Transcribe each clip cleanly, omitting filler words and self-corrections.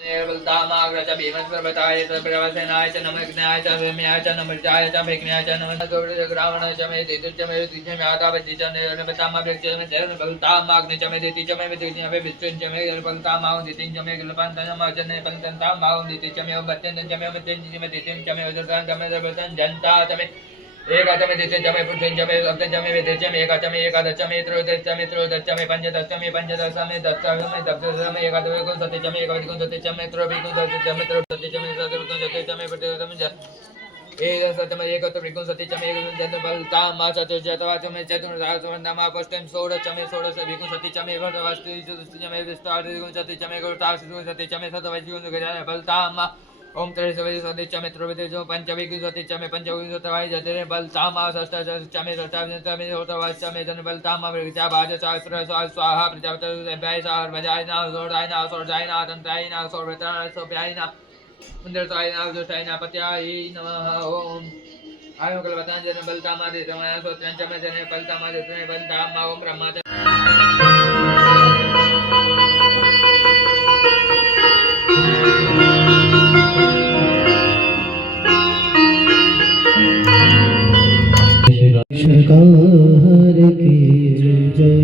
बलतामाग्रज भीमस्वरवताय प्रवसनाय च नमग्नाय च सौम्याय च नमृताय च भेग्नाय च नमः गौरग्रावणाय च मे दिति च मे दिति मातावति च बलतामाग्रज च मे देव बलतामाग्नि च मे दिति च मे दिति मे विष्णु च मे बलतामाग्नि दिति च मे गलपन्तनमजने बलतन्तामाग्नि दिति च मे वत्यं च मे वत्यं च मे दिति च मे वजतां च मे सर्वतं जनता च मे एकादश दिति च मे पुरुषं च मे सप्तं च मे विदिति च मे एकादश च मे त्रयोदश च मे त्रयोदश च मे पंचदश च मे पंचदश च मे दश च मे दशदश च मे एकादश विंशति च मे एकविंशति च मे त्रयोविंशति च मे त्रयोविंशति च मे चतुर्विंशति च मे पञ्चविंशति च एकदशतम एकविंशति च मे एकविंशति बलतामा चतुर्शतवा च मे चतुर्दशमा पष्टं षोडश च मे षोडश विंशति च मे भद्रवास्ति च मे विंशति च मे गुरुतास्ति च मे शतवैश्विक बलतामा ओम त्रिशति च मे त्रिविंशति पंचविंशति च मे पंचविंशति जतिरे बलतामा षष्ठ च मे षष्ठाविंशति च मे षष्ठवाच च मे जन बलतामा विद्या भाज सहस्र स्वाहा प्रजापति व्यायसार भजायना सोडायना सोडायना तंत्रायना सोर्वत्रायना सोप्यायना इंद्रतायना दुष्टायना पत्याय नमः ओम आयो कलवतांजन बलतामा दे तमया सोत्रं च मे जन बलतामा दे तमे बलतामा ओम ब्रह्मा शकार की जय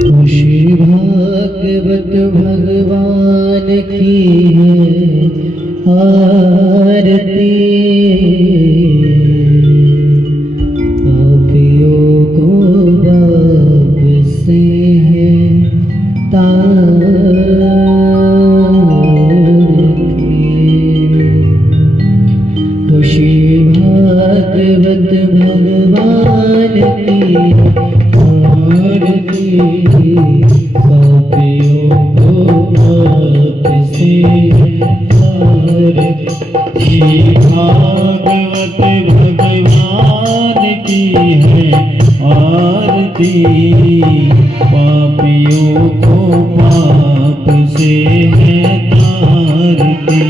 खुशी भागवत भगवान की आरती पापियों को बाप से है खुशी भागवत भगवान की आरती पापियों को पाप से आरती भागवत भगवान की है आरती पापियों को पाप से है तारती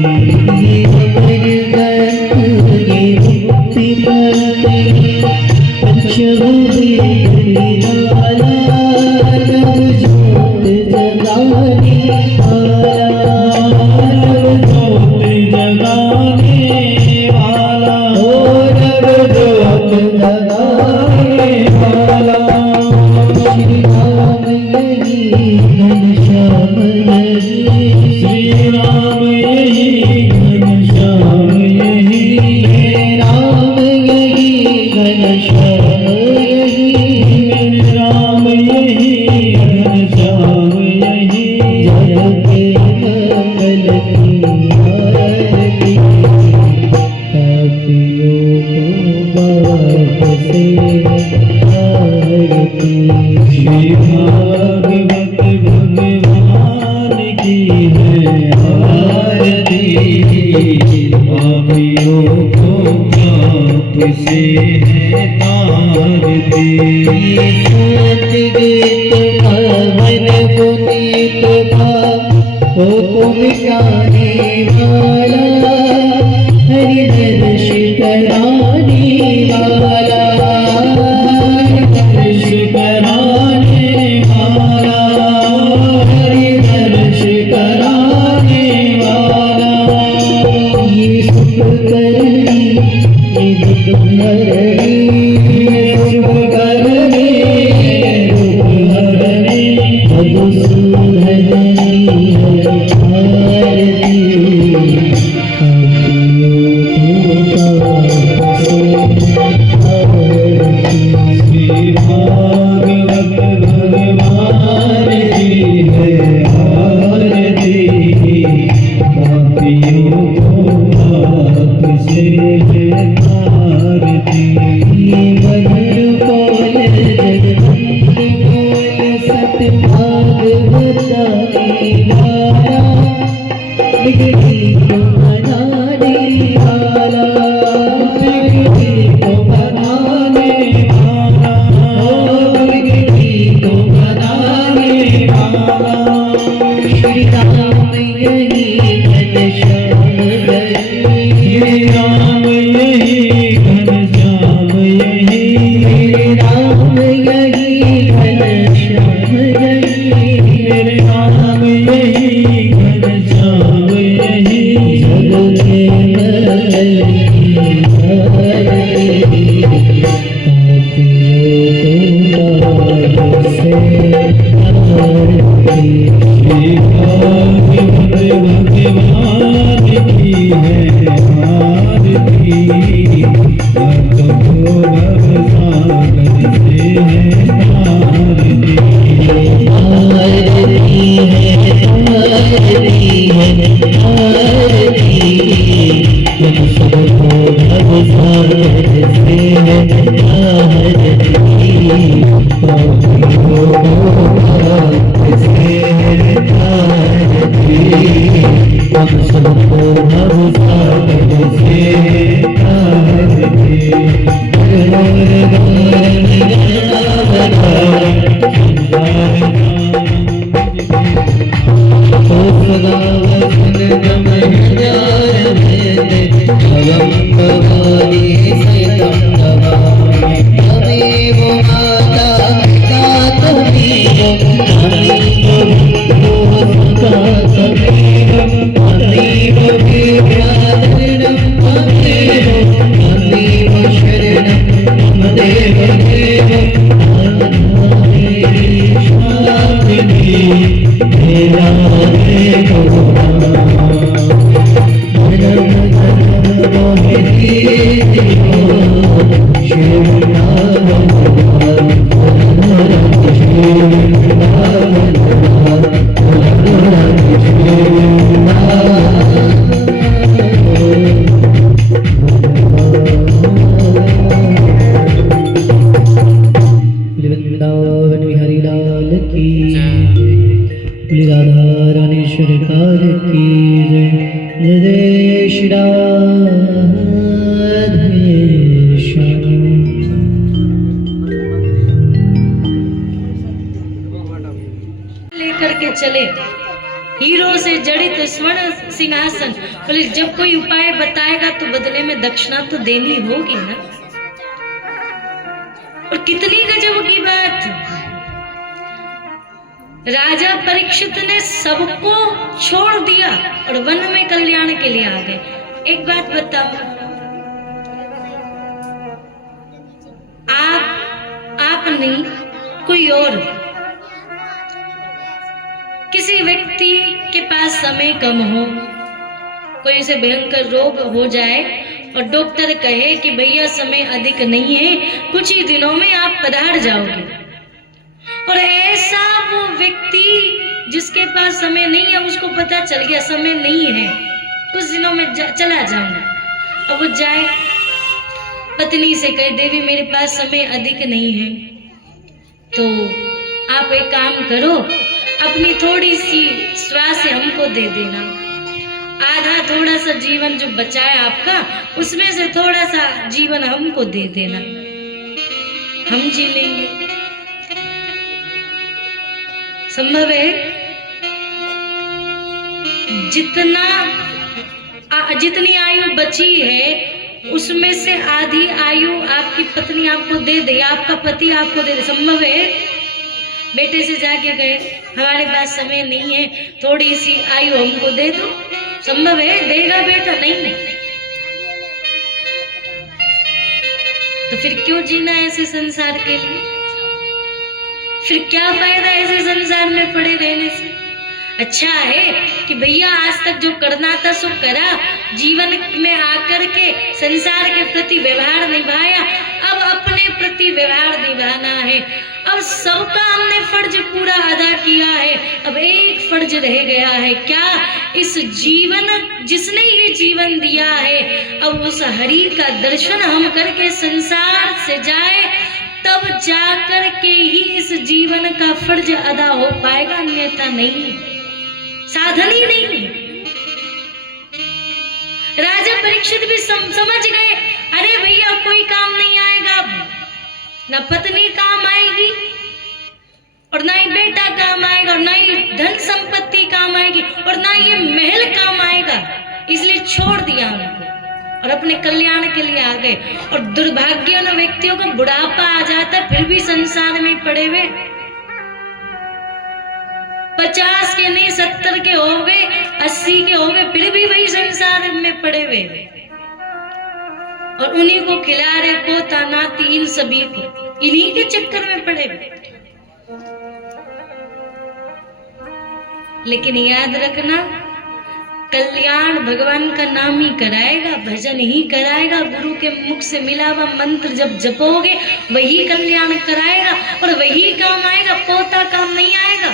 राम यही घनश्याम यही राम यही घनश्याम यही जग के मैल की हरती पापियों को से हरती श्री भगवान की है आरती भव सागर से है आरती वृंदावन बिहारी लाल की बोली राधा रानीश्वर कार की जय जय जय श्री राधेश्याम। लेकर के चले हीरो से जड़ित स्वर्ण सिंहासन। बोले जब कोई उपाय बताएगा तो बदले में दक्षिणा तो देनी होगी ना। और कितनी गजब की बात, राजा परीक्षित ने सबको छोड़ दिया और वन में कल्याण के लिए आ गए। एक बात बताओ, आप नहीं कोई और किसी व्यक्ति के पास समय कम हो, कोई से भयंकर रोग हो जाए और डॉक्टर कहे कि भैया समय अधिक नहीं है, कुछ ही दिनों में आप पधार जाओगे, और ऐसा वो व्यक्ति जिसके पास समय नहीं है उसको पता चल गया समय नहीं है, कुछ दिनों में चला जाऊंगा। अब वो जाए पत्नी से कहे देवी मेरे पास समय अधिक नहीं है, तो आप एक काम करो अपनी थोड़ी सी श्वास हमको दे देना, आधा थोड़ा सा जीवन जो बचा है आपका उसमें से थोड़ा सा जीवन हमको दे देना, हम जी लेंगे। संभव है जितनी आयु बची है उसमें से आधी आयु आपकी पत्नी आपको दे दे, आपका पति आपको दे दे। संभव है बेटे से जाके गए हमारे पास समय नहीं है, थोड़ी सी आयु हमको दे दो, संभव है देगा बेटा? नहीं। तो फिर क्यों जीना ऐसे संसार के लिए? फिर क्या फायदा ऐसे संसार में पड़े रहने से? अच्छा है कि भैया आज तक जो करना था सो करा, जीवन में आकर के संसार के प्रति व्यवहार निभाया, अब अपने प्रति व्यवहार निभाना है। अब सबका हमने फर्ज पूरा अदा किया है, अब एक फर्ज रह गया है, क्या? इस जीवन जिसने ये जीवन दिया है अब उस हरि का दर्शन हम करके संसार से जाए, तब जाकर के ही इस जीवन का फर्ज अदा हो पाएगा, अन्यथा नहीं, साधन ही नहीं है। राजा परीक्षित भी समझ गए, अरे भैया कोई काम नहीं आएगा, ना पत्नी काम आएगी और ना ही बेटा काम आएगा और ना ही धन संपत्ति काम आएगी और ना ये महल काम आएगा, इसलिए छोड़ दिया उनको और अपने कल्याण के लिए आ गए। और दुर्भाग्यवान व्यक्तियों को बुढ़ापा आ जाता फिर भी संसार में पड़े हुए, 50 के नहीं 70 के हो गए, 80 के हो गए, फिर भी वही संसार में पड़े हुए, और उन्हीं को खिला रहे पोता नाती, इन सभी को, इन्हीं के चक्कर में पड़े हुए। लेकिन याद रखना, कल्याण भगवान का नाम ही कराएगा, भजन ही कराएगा, गुरु के मुख से मिला हुआ मंत्र जब जपोगे वही कल्याण कराएगा और वही काम आएगा, पोता काम नहीं आएगा।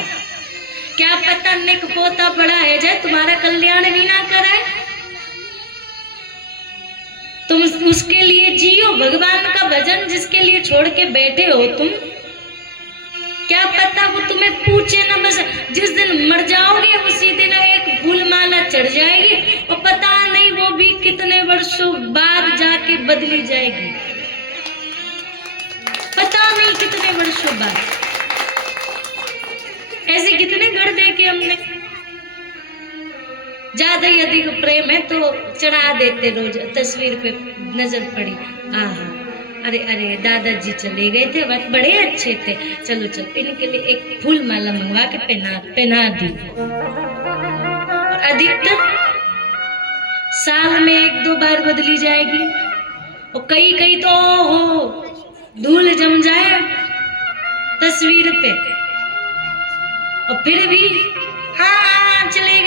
क्या पता निक पोता बड़ा है जाए तुम्हारा कल्याण भी ना कराए, तुम उसके लिए जियो, भगवान का भजन जिसके लिए छोड़ के बैठे हो तुम, क्या पता वो तुम्हें पूछे ना, बस जिस दिन मर जाओगे उसी दिन एक फूल माला चढ़ जाएगी और पता नहीं वो भी कितने वर्षों बाद जाके बदली जाएगी, पता नहीं कितने वर्षों बाद। ऐसे कितने घर देखे हमने, ज्यादा ही अधिक प्रेम है तो चढ़ा देते, रोज तस्वीर पे नजर पड़ी, आहा अरे अरे दादाजी चले गए थे, बड़े अच्छे थे, चलो चलो इनके लिए एक फूल माला मंगवा के पहना दी। और अधिकतर साल में 1-2 बार बदली जाएगी, और कई कई तो हो धूल जम जाए तस्वीर पे, और फिर भी हाँ चले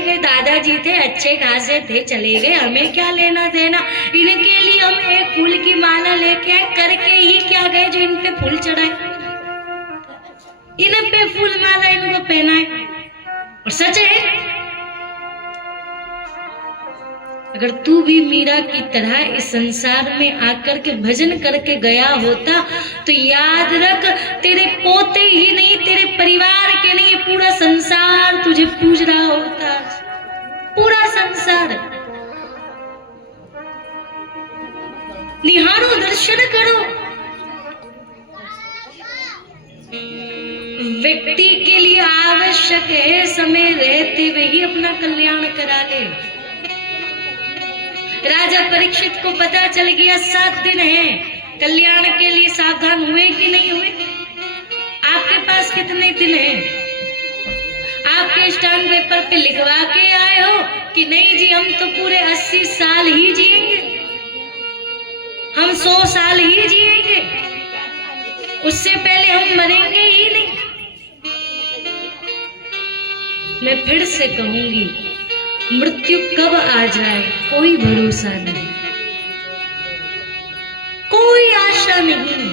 गए दादाजी थे अच्छे खासे थे, चले गए, हमें क्या लेना देना, इनके लिए हम एक फूल की माला लेके आए, करके ही क्या गए जो इन पे फूल चढ़ाए, इन पे फूल माला इनको पहनाए। और सच है, अगर तू भी मीरा की तरह इस संसार में आकर के भजन करके गया होता तो याद रख, तेरे पोते ही नहीं, तेरे परिवार के नहीं, पूरा संसार तुझे पूज रहा होता, पूरा संसार। निहारो, दर्शन करो। व्यक्ति के लिए आवश्यक है समय रहते हुए ही अपना कल्याण करा ले। राजा परीक्षित को पता चल गया 7 दिन है, कल्याण के लिए सावधान हुए कि नहीं हुए? आपके पास कितने दिन हैं? आपके स्टाम्प पेपर पे लिखवा के आए हो कि नहीं जी हम तो पूरे 80 साल ही जिएंगे, हम 100 साल ही जिएंगे, उससे पहले हम मरेंगे ही नहीं। मैं फिर से कहूंगी, मृत्यु कब आ जाए कोई भरोसा नहीं, कोई आशा नहीं।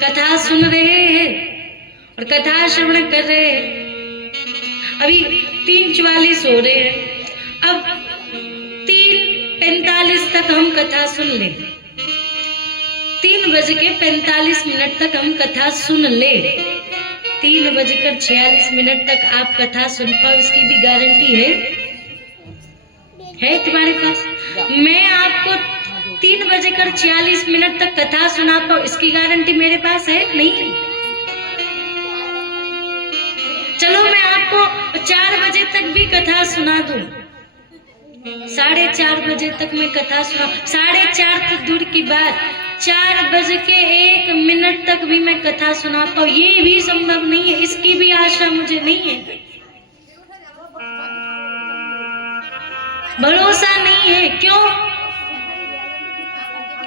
कथा सुन रहे हैं और कथा श्रवण कर रहे हैं, अभी 3:44 हो रहे हैं, अब 3:45 तक हम कथा सुन ले, 3:45 तक हम कथा सुन ले, 3:46 तक आप कथा सुन पाओ, इसकी भी गारंटी है तुम्हारे पास? मैं आपको 3:46 तक कथा सुना पाऊं, इसकी गारंटी मेरे पास है? नहीं। चलो मैं आपको 4 बजे तक भी कथा सुना दूं, 4:30 बजे तक मैं कथा सुना, 4:30 तो दूर की बात, 4:01 तक भी मैं कथा सुना पाऊं, ये भी संभव नहीं है, इसकी भी आशा मुझे नहीं है, भरोसा नहीं है। क्यों?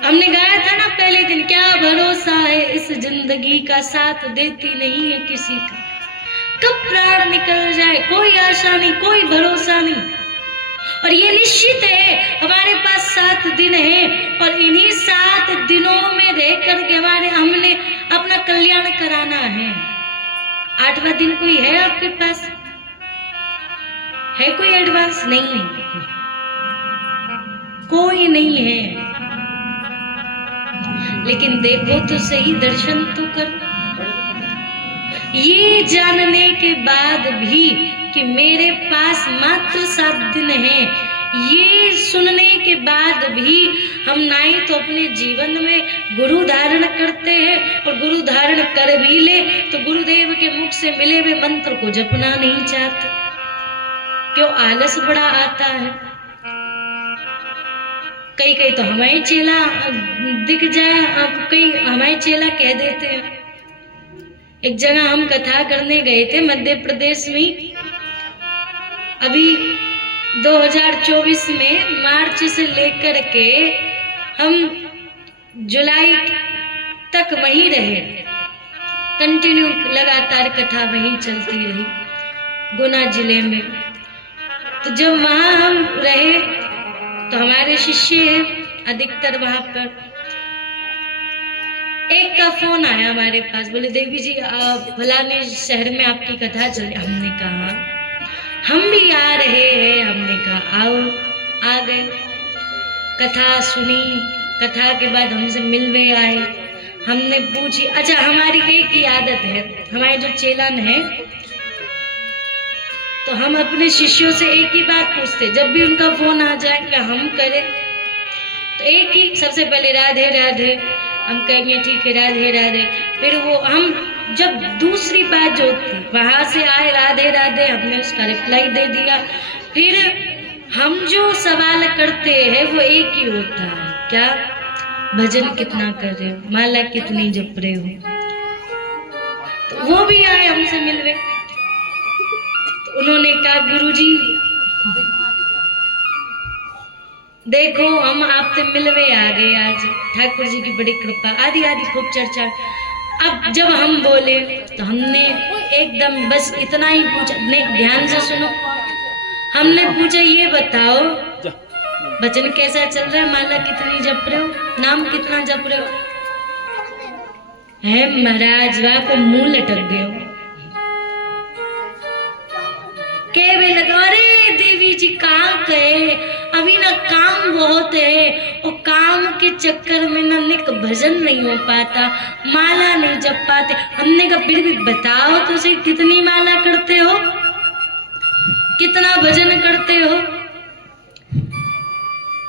हमने गाया था ना पहले दिन, क्या भरोसा है इस जिंदगी का, साथ देती नहीं है किसी का, कब प्राण निकल जाए कोई आशा नहीं, कोई भरोसा नहीं। और ये निश्चित है हमारे पास 7 दिन है, और इन्हीं 7 दिनों में रह करके हमने अपना कल्याण कराना है। 8वां दिन कोई है आपके पास? है कोई एडवांस? नहीं, कोई नहीं है। लेकिन देखो तो सही, दर्शन तो करो, ये जानने के बाद भी कि मेरे पास मात्र 7 दिन है, ये सुनने के बाद भी हम ना ही तो अपने जीवन में गुरु धारण करते हैं, और गुरु धारण कर भी ले तो गुरुदेव के मुख से मिले हुए मंत्र को जपना नहीं चाहते। क्यों? आलस बड़ा आता है। कई तो हमारे चेला दिख जाए, कई हमारे चेला कह देते हैं एक जगह हम कथा करने गए थे मध्य प्रदेश में। अभी 2024 में मार्च से लेकर के हम जुलाई तक वहीं रहे, कंटिन्यू लगातार कथा वहीं चलती रही गुना जिले में। तो जब वहाँ हम रहे तो हमारे शिष्य हैं अधिकतर वहाँ पर। एक का फोन आया हमारे पास, बोले देवी जी फलाने शहर में आपकी कथा चल। हमने कहा हम भी आ रहे हैं। हमने कहा आओ। आ गए, कथा सुनी। कथा के बाद हमसे मिलने आए। हमने पूछी, अच्छा हमारी एक ही आदत है, हमारे जो चेलन है तो हम अपने शिष्यों से एक ही बात पूछते, जब भी उनका फोन आ जाए या हम करें तो एक ही, सबसे पहले राधे राधे, हम कहेंगे ठीक है राधे राधे। फिर वो हम जब दूसरी बात जो थी वहां से आए राधे राधे, हमने उसका रिप्लाई दे दिया। फिर हम जो सवाल करते हैं वो एक ही होता है, क्या भजन कितना कर रहे हो, माला कितनी जप रहे हो। तो वो भी आए हमसे मिलने। तो उन्होंने कहा गुरुजी देखो हम आपसे मिलवे आ गए आज, ठाकुर जी की बड़ी कृपा, आदि आदि खूब चर्चा। अब जब हम बोले तो हमने एकदम बस इतना ही पूछा, ध्यान से सुनो। हमने पूछा ये बताओ भजन कैसा चल रहा है, माला कितनी जप रहे हो, नाम कितना जप रहे हो। है महाराज वाह को मुंह लटक गए हो। के लगा, अरे देवी जी कहाँ गए, अभी ना काम बहुत है और काम के चक्कर में ना निक भजन नहीं हो पाता, माला नहीं जप पाते। हमने कहा फिर भी बताओ तो सही कितनी माला करते हो, कितना भजन करते हो।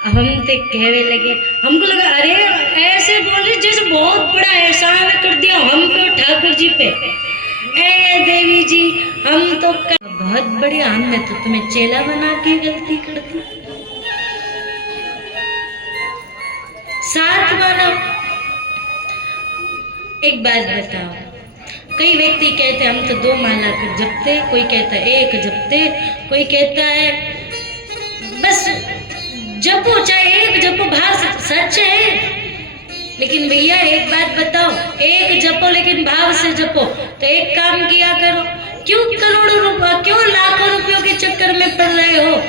हम तो कहने लगे, हमको लगा अरे ऐसे बोले जैसे बहुत बड़ा एहसान कर दिया हम पे ठाकुर जी पे। ए देवी जी हम तो बहुत बढ़िया, हमने तो तुम्हें चेला बना के गलती कर दी। साथ मानो। एक बात बताओ, कई व्यक्ति कहते हम तो 2 माला कर जपते, कोई कहता है 1 जपते, कोई कहता है बस जपो, चाहे 1 जपो, भाव सच है। लेकिन भैया एक बात बताओ, 1 जपो लेकिन भाव से जपो। तो एक काम किया करो, क्यों करोड़ों रुपया, क्यों लाखों रुपयों के चक्कर में पड़ रहे हो।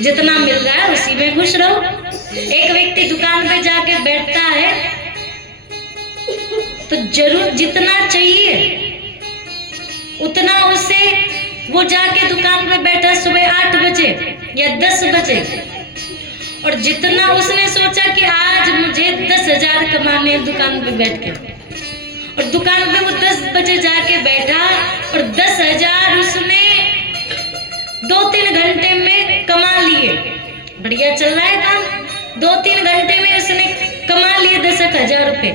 जितना मिल रहा है उसी में खुश रहो। एक व्यक्ति दुकान पे जाके बैठता है तो जरूर जितना चाहिए उतना उसे, वो जाके दुकान पे बैठा सुबह 8 बजे या 10 बजे, और जितना उसने सोचा कि आज मुझे 10,000 कमाने दुकान पे बैठ के, और दुकान पे वो 10 बजे जाके बैठा और 10,000 उसने 2-3 घंटे में कमा लिए। बढ़िया चल रहा है काम, 2-3 घंटे में उसने कमा लिए 10,000 रुपए।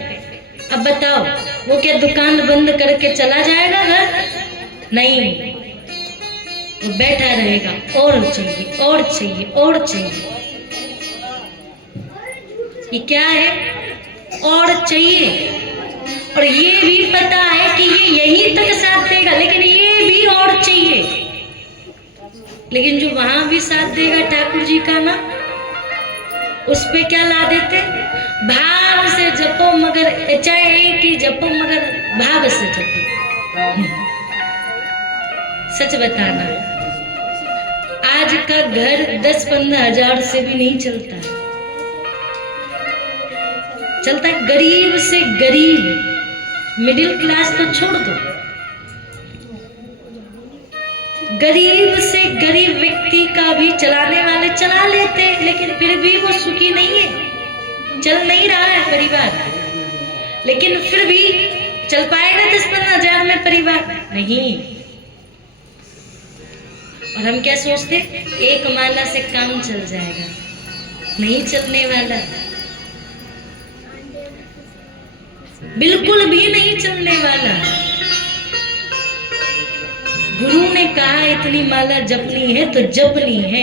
अब बताओ वो क्या दुकान बंद करके चला जाएगा घर? नहीं, वो बैठा रहेगा, और चाहिए और चाहिए और चाहिए। ये क्या है? और चाहिए। और ये भी पता है कि ये यहीं तक साथ देगा, लेकिन ये भी और चाहिए। लेकिन जो वहां भी साथ देगा ठाकुर जी का ना, उस पे क्या ला देते? भाव से जपो, मगर चाहे 1 ही जपो मगर भाव से जपो। सच बताना, आज का घर 10-15 हजार से भी नहीं चलता। चलता है गरीब से गरीब, मिडिल क्लास तो छोड़ दो, गरीब से गरीब व्यक्ति का भी चलाने वाले चला लेते, लेकिन फिर भी वो सुखी नहीं है, चल नहीं रहा है परिवार। लेकिन फिर भी चल पाएगा 10-15 हजार में परिवार? नहीं। और हम क्या सोचते, 1 माला से काम चल जाएगा, नहीं चलने वाला, बिल्कुल भी नहीं चलने वाला। गुरु ने कहा इतनी माला जपनी है तो जपनी है,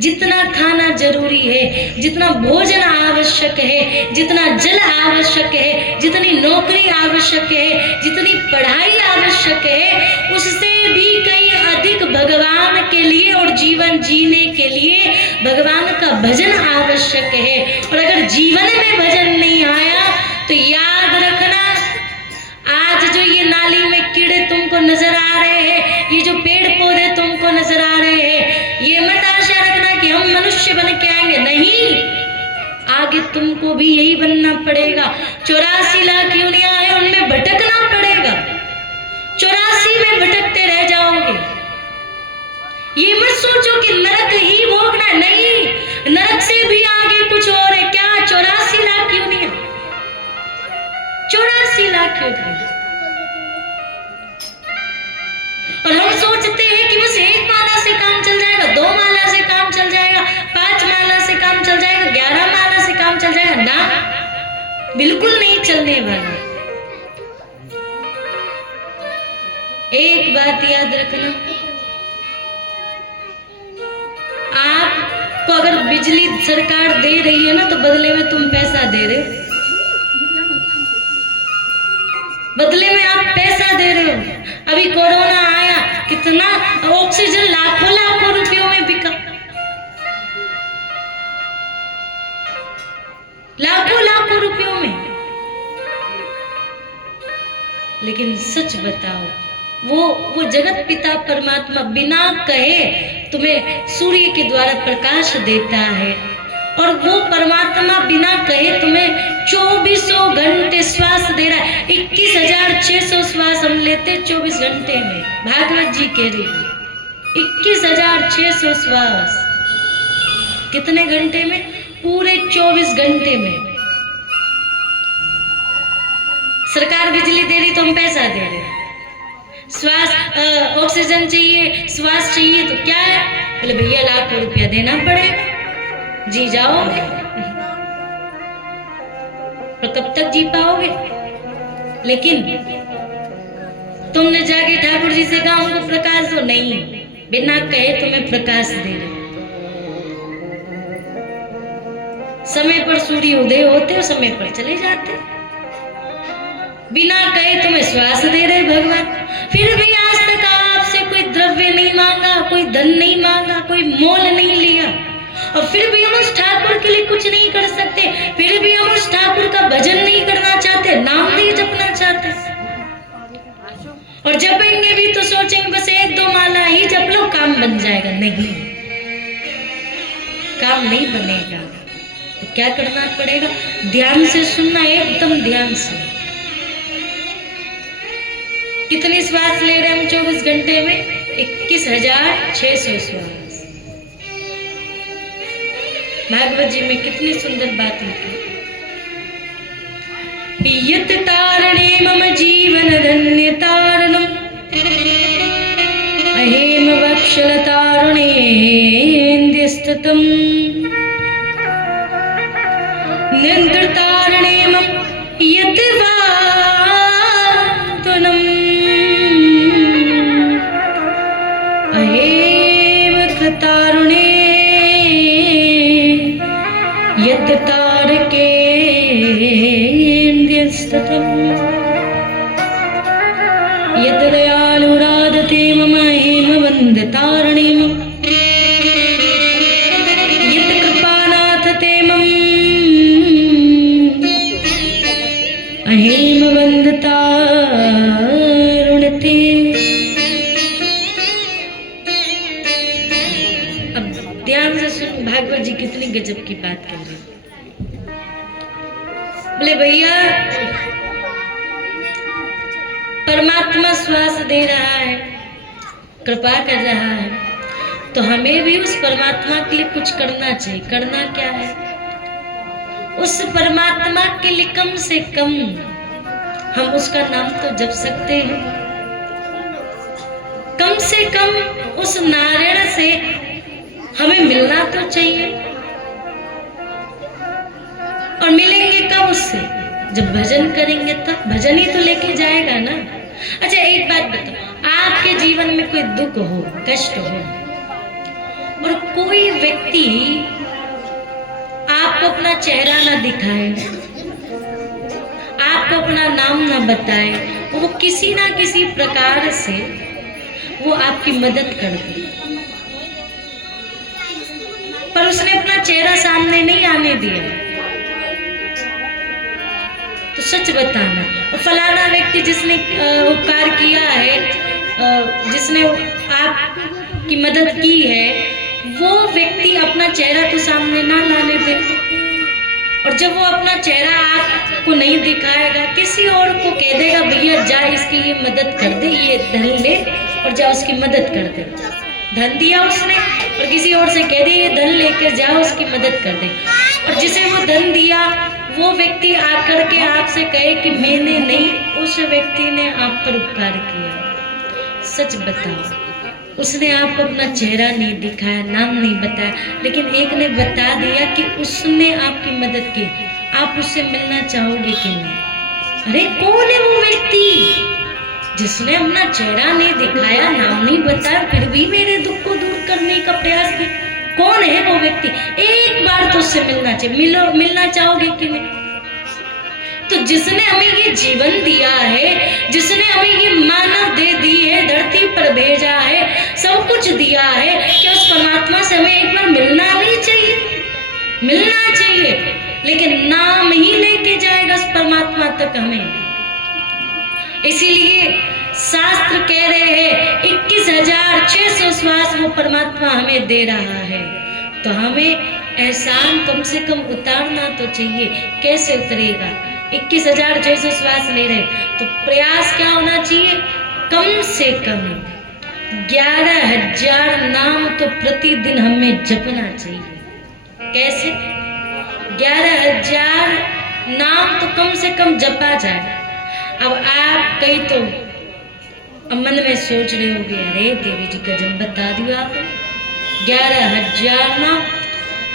जितना खाना जरूरी है, जितना भोजन आवश्यक है, जितना जल आवश्यक है, जितनी नौकरी आवश्यक है, जितनी पढ़ाई आवश्यक है, उससे भी कहीं अधिक भगवान के लिए और जीवन जीने के लिए भगवान का भजन आवश्यक है। और अगर जीवन में भजन नहीं आया तो याद रखना, आज जो ये नाली में कीड़े तुमको नजर आ रहे हैं, ये जो पेड़ पौधे तुमको नजर आ रहे हैं, ये मत आशा रखना कि हम मनुष्य बन के आएंगे, नहीं, आगे तुमको भी यही बनना पड़ेगा। 84 लाख योनियां हैं, उनमें भटकना पड़ेगा, 84 में भटकते रह जाओगे। ये मत सोचो कि नरक ही भोगना, नहीं, नरक से भी आगे कुछ और है। क्या? 84 लाख योनियां, 84 लाख योनियां। और हम सोचते हैं कि बस 1 माला से काम चल जाएगा, 2 माला से काम चल जाएगा, 5 माला से काम चल जाएगा, 11 माला से काम चल जाएगा। ना, बिल्कुल नहीं चलने वाला। एक बात याद रखना, आपको अगर बिजली सरकार दे रही है ना, तो बदले में तुम पैसा दे रहे हो, बदले में आप पैसा दे रहे हो। अभी कोरोना आया, कितना ऑक्सीजन लाखों लाखों रुपयों में बिका, लाखों लाखों रुपयों में। लेकिन सच बताओ, वो जगत पिता परमात्मा बिना कहे तुम्हें सूर्य के द्वारा प्रकाश देता है, और वो परमात्मा बिना कहे तुम्हें 2400 घंटे श्वास दे रहा है। 21,600 श्वास हम लेते 24 घंटे में, भागवत जी कह रही है 21,600 श्वास। कितने घंटे में? पूरे 24 घंटे में। सरकार बिजली दे रही तो हम पैसा दे रहे हैं। श्वास ऑक्सीजन चाहिए, श्वास चाहिए तो क्या है? बोले भैया लाखों रुपया देना पड़ेगा, जी जाओगे, और कब तक जी पाओगे? लेकिन तुमने जाके ठाकुर जी से कहा उनको प्रकाश दो, नहीं, बिना कहे तुम्हें प्रकाश दे रहे। समय पर सूर्य उदय होते और समय पर चले जाते, बिना कहे तुम्हें श्वास दे रहे भगवान। फिर भी आज तक आपसे कोई द्रव्य नहीं मांगा, कोई धन नहीं मांगा, कोई मोल नहीं लिया, और फिर भी हम उस ठाकुर के लिए कुछ नहीं कर सकते, फिर भी हम उस ठाकुर का भजन नहीं करना चाहते, नाम नहीं जपना चाहते। और जपेंगे भी तो सोचेंगे बस 1-2 माला ही जप लो, काम बन जाएगा। नहीं, काम नहीं बनेगा। तो क्या करना पड़ेगा? ध्यान से सुनना, एकदम ध्यान से। कितनी श्वास ले रहे हैं हम 24 घंटे में? 21,600 श्वास। भागवत जी में कितनी सुंदर बात लिखी, यत तारणे मम जीवन धन्य तारणम, अहेम वक्षल तारुणेन्द्य स्थितम, निंद्र तारणे मम यत वातुनम, अहेम तारुणे यद तारकेन्द्यस्ततम्, यद दयालुरादते मम हेमवन्दतारणे मम, यद कृपानाथते मम अहेमवन्दतारुणते। अब ध्यान से सुन, भागवत जी कितनी गजब की बात कर रहे हैं। बोले भैया परमात्मा श्वास दे रहा है, कृपा कर रहा है, तो हमें भी उस परमात्मा के लिए कुछ करना चाहिए। करना क्या है? उस परमात्मा के लिए कम से कम हम उसका नाम तो जप सकते हैं, कम से कम उस नारायण से हमें मिलना तो चाहिए। और मिलेंगे कब उससे? जब भजन करेंगे तब। भजन ही तो लेके जाएगा ना। अच्छा एक बात बताओ, आपके जीवन में कोई दुख हो, कष्ट हो, और कोई व्यक्ति आपको अपना चेहरा ना दिखाए, आपको अपना नाम ना बताए, वो किसी ना किसी प्रकार से वो आपकी मदद कर दे, पर उसने अपना चेहरा सामने नहीं आने दिया, तो सच बताना। और फलाना व्यक्ति जिसने उपकार किया है, जिसने आपकी मदद की है, वो व्यक्ति अपना चेहरा तो सामने ना लाने दे, और जब वो अपना चेहरा आपको नहीं दिखाएगा, किसी और को कह देगा भैया जा इसकी ये मदद कर दे, ये धन ले और जा उसकी मदद कर दे। धन दिया उसने और किसी और से कह दे ये धन लेकर जाओ उसकी मदद कर दे, और जिसे वो धन दिया वो व्यक्ति आकर के आपसे कहे कि मैंने नहीं, उस व्यक्ति ने आप पर उपकार किया। सच बताओ, उसने आपको अपना चेहरा नहीं दिखाया, नाम नहीं बताया, लेकिन एक ने बता दिया कि उसने आपकी मदद की, आप उससे मिलना चाहोगे कि नहीं? अरे कौन है वो व्यक्ति जिसने अपना चेहरा नहीं दिखाया, नाम नहीं बताया, फिर भी मेरे दुख को दूर करने का प्रयास किया? कौन है वो व्यक्ति? एक बार तो उससे मिलना चाहिए। मिलना चाहोगे कि नहीं? तो जिसने हमें ये जीवन दिया है, जिसने हमें ये मानव दे दी है, धरती पर भेजा है, सब कुछ दिया है, क्या उस परमात्मा से हमें एक बार मिलना नहीं चाहिए? मिलना चाहिए, लेकिन नाम ही लेके जाएगा उस परमात्मा तक हमें। इसीलिए शास्त्र कह रहे हैं 21,600 श्वास वो परमात्मा हमें दे रहा है, तो हमें एहसान कम से कम उतारना तो चाहिए। कैसे उतरेगा? 21,600 श्वास ले रहे, तो प्रयास क्या होना चाहिए? कम से कम 11,000 नाम तो प्रतिदिन हमें जपना चाहिए। कैसे? 11,000 नाम तो कम से कम जपा जाए। अब आप कहीं तो अब मन में सोच रहे होंगे, अरे देवी जी का जब बता दिया आप 11,000 नाम।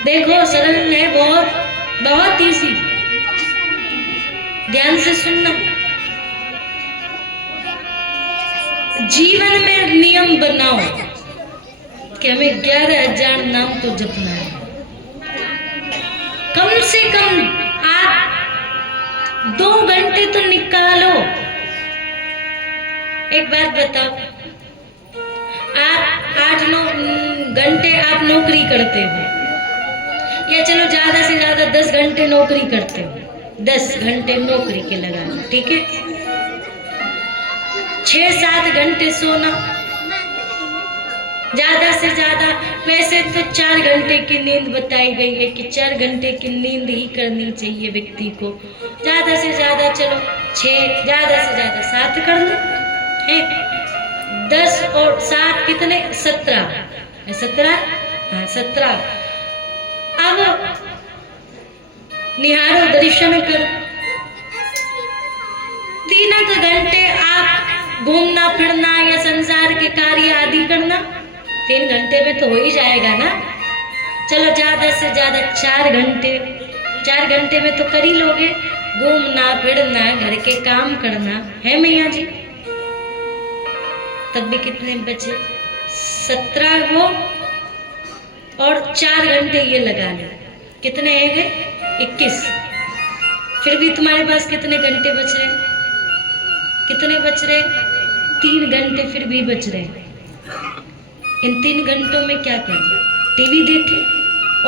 देखो सरल है, बहुत बहुत ईजी, ध्यान से सुनना। जीवन में नियम बनाओ कि हमें 11,000 नाम तो जपना है। कम से कम आप 2 घंटे तो निकालो। एक बात बताओ, आप 8-9 घंटे आप नौकरी करते हो, या चलो ज्यादा से ज्यादा 10 घंटे नौकरी करते हो, 10 घंटे नौकरी के लगा लो, ठीक है? 6-7 घंटे सोना, ज्यादा से ज्यादा। वैसे तो 4 घंटे की नींद बताई गई है कि 4 घंटे की नींद ही करनी चाहिए व्यक्ति को। ज्यादा से ज्यादा चलो 6, ज्यादा से ज्यादा 7 कर लो, है 10 और 7 कितने? 17। हाँ 17। अब निहारो, दर्शन करो। 3 घंटे आप घूमना फिरना या संसार के कार्य आदि करना, 3 घंटे में तो हो ही जाएगा ना। चलो ज्यादा से ज्यादा 4 घंटे, 4 घंटे में तो कर ही लोगे। घूमना फिरना, घर के काम करना है मैया जी, तब भी कितने बचे? 17 वो और 4 घंटे ये लगा ले, कितने है गए? 21। फिर भी तुम्हारे पास कितने घंटे बच रहे? कितने बच रहे? 3 घंटे फिर भी बच रहे। इन 3 घंटों में क्या करें? टीवी देखे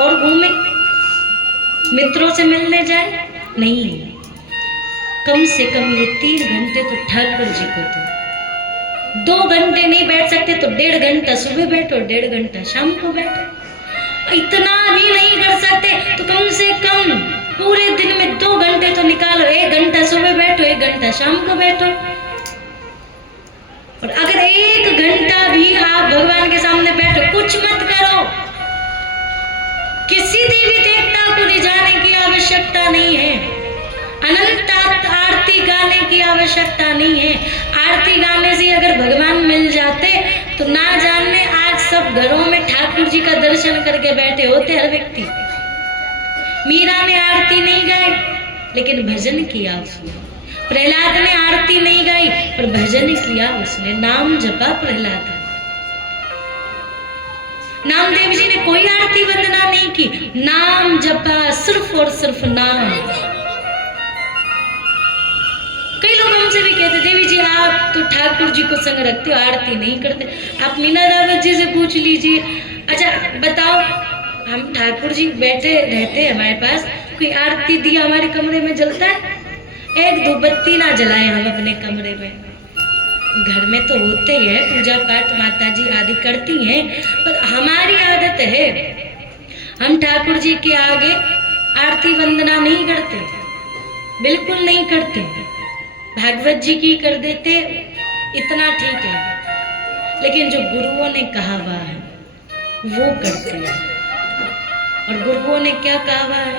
और घूमे, मित्रों से मिलने जाए? नहीं, कम से कम ये 3 घंटे तो ठाकुर जी को दो। 2 घंटे नहीं बैठ सकते तो 1.5 घंटा सुबह बैठो, 1.5 घंटा शाम को बैठो। इतना भी नहीं कर सकते तो कम से कम पूरे दिन में 2 घंटे तो निकालो। 1 घंटा सुबह बैठो, 1 घंटा शाम को बैठो। और अगर 1 घंटा भी आप भगवान के सामने बैठो, कुछ मत करो, किसी देवी देवता को रिझाने की आवश्यकता नहीं है, अनंत आरती गाने की आवश्यकता नहीं है। आरती गाने से अगर भगवान मिल जाते तो ना जाने आज सब घरों में ठाकुर जी का दर्शन करके बैठे होते हर व्यक्ति। मीरा ने आरती नहीं गाई लेकिन भजन किया उसने, प्रहलाद ने आरती नहीं गाई पर भजन किया उसने, नाम जपा प्रहलाद। नामदेव जी ने कोई आरती वंदना नहीं की, नाम जपा, सिर्फ और सिर्फ नाम। कई लोग हमसे भी कहते देवी जी आप तो ठाकुर जी को संग रखते हो, आरती नहीं करते। आप मीना रावत जी से पूछ लीजिए। अच्छा बताओ, हम ठाकुर जी बैठे रहते हैं हमारे पास, कोई आरती दिया हमारे कमरे में जलता है? एक धूपबत्ती ना जलाए हम अपने कमरे में। घर में तो होते ही है पूजा पाठ, माता जी आदि करती हैं, पर हमारी आदत है हम ठाकुर जी के आगे आरती वंदना नहीं करते, बिल्कुल नहीं करते। भागवत जी की कर देते, इतना ठीक है, लेकिन जो गुरुओं ने कहा हुआ है वो करते हैं। और गुरुओं ने क्या कहा हुआ है?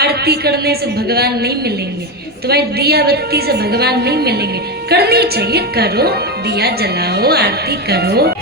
आरती करने से भगवान नहीं मिलेंगे, तुम्हारी दिया बत्ती से भगवान नहीं मिलेंगे। करनी चाहिए, करो, दिया जलाओ, आरती करो।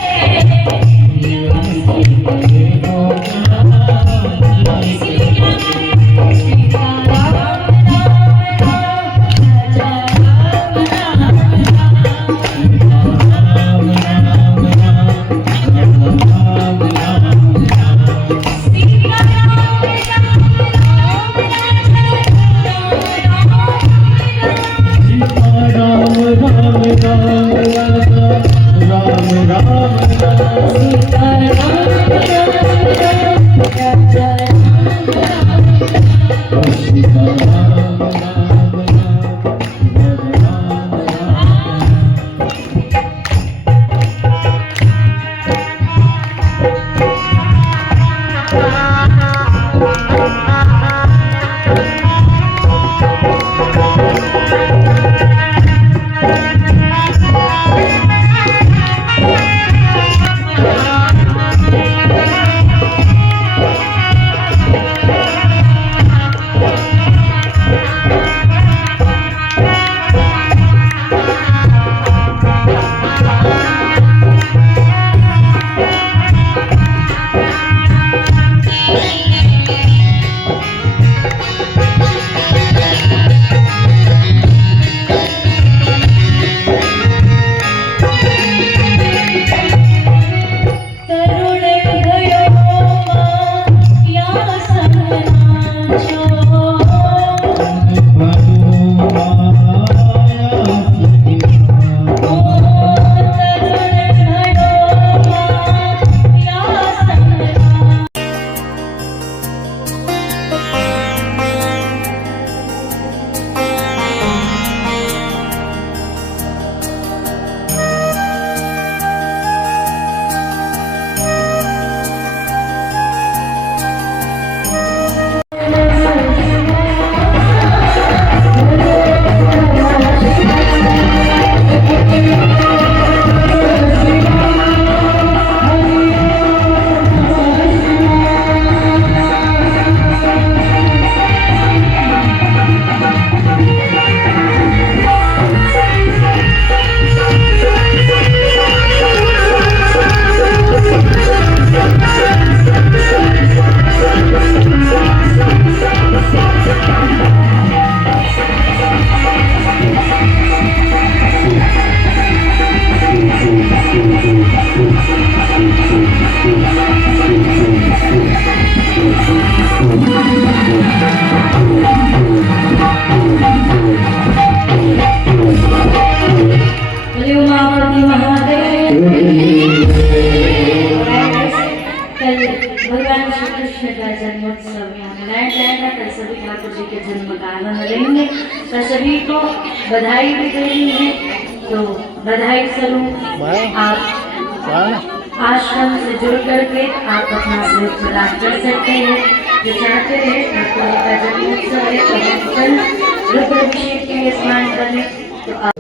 भगवान श्री कृष्ण का जन्मोत्सव यहाँ मनाया जाएगा। कल सभी ठाकुर जी के जन्म का आनंद लेंगे। तो सभी को बधाई भी देनी है, तो बधाई स्वरूप आप आश्रम से जुड़ करके आप अपना सहयोग प्रदान कर सकते हैं। जो चाहते हैं ठाकुर जी का जन्मोत्सव है तो कल रुद्राभिषेक के लिए स्नान करें तो आप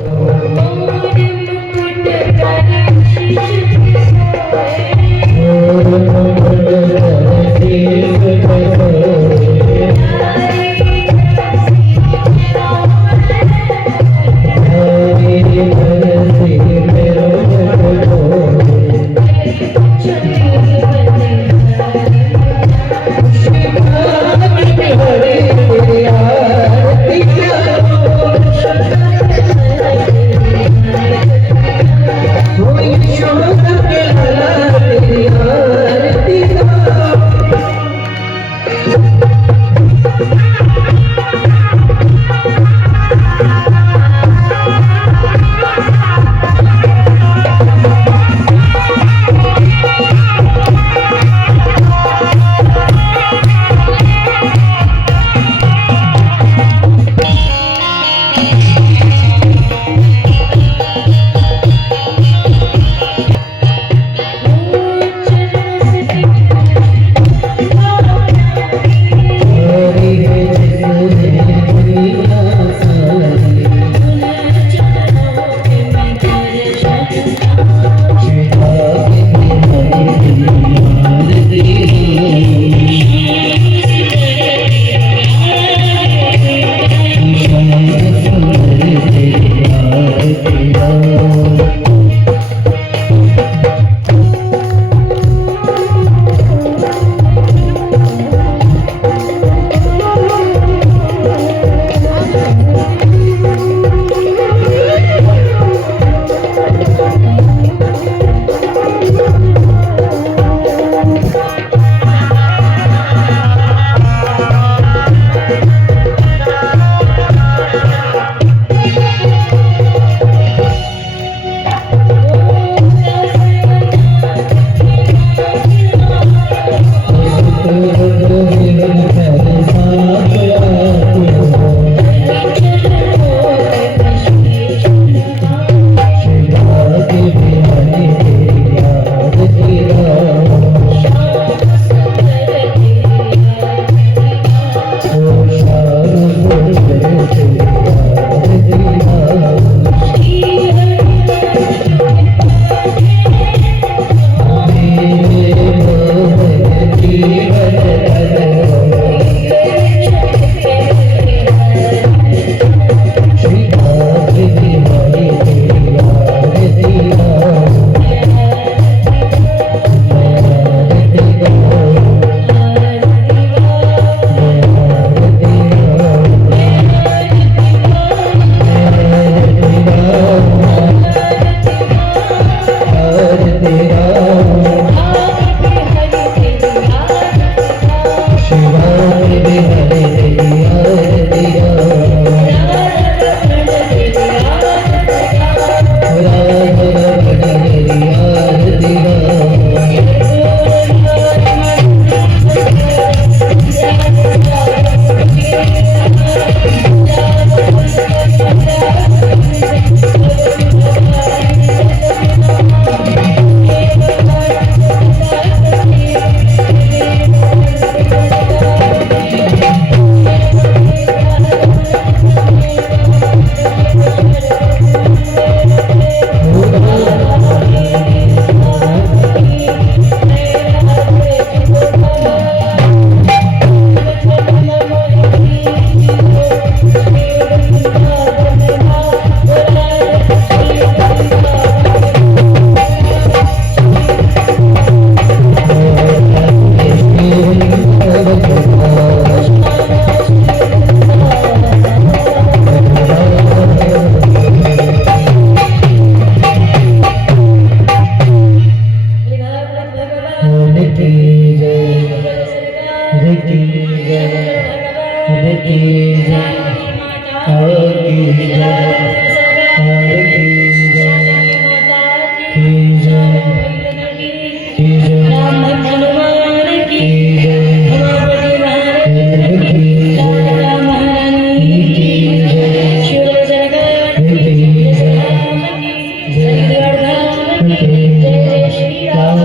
वर्धन की जय जय श्री राम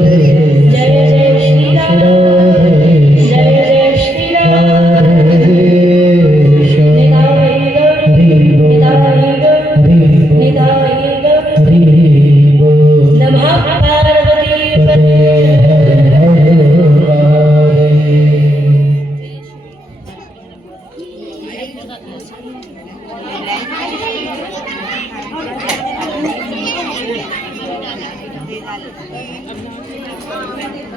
जय जय श्री राम जय जय श्री राम निताई गौर निताई गौर निताई गौर नमः पार्वती पते Thank you.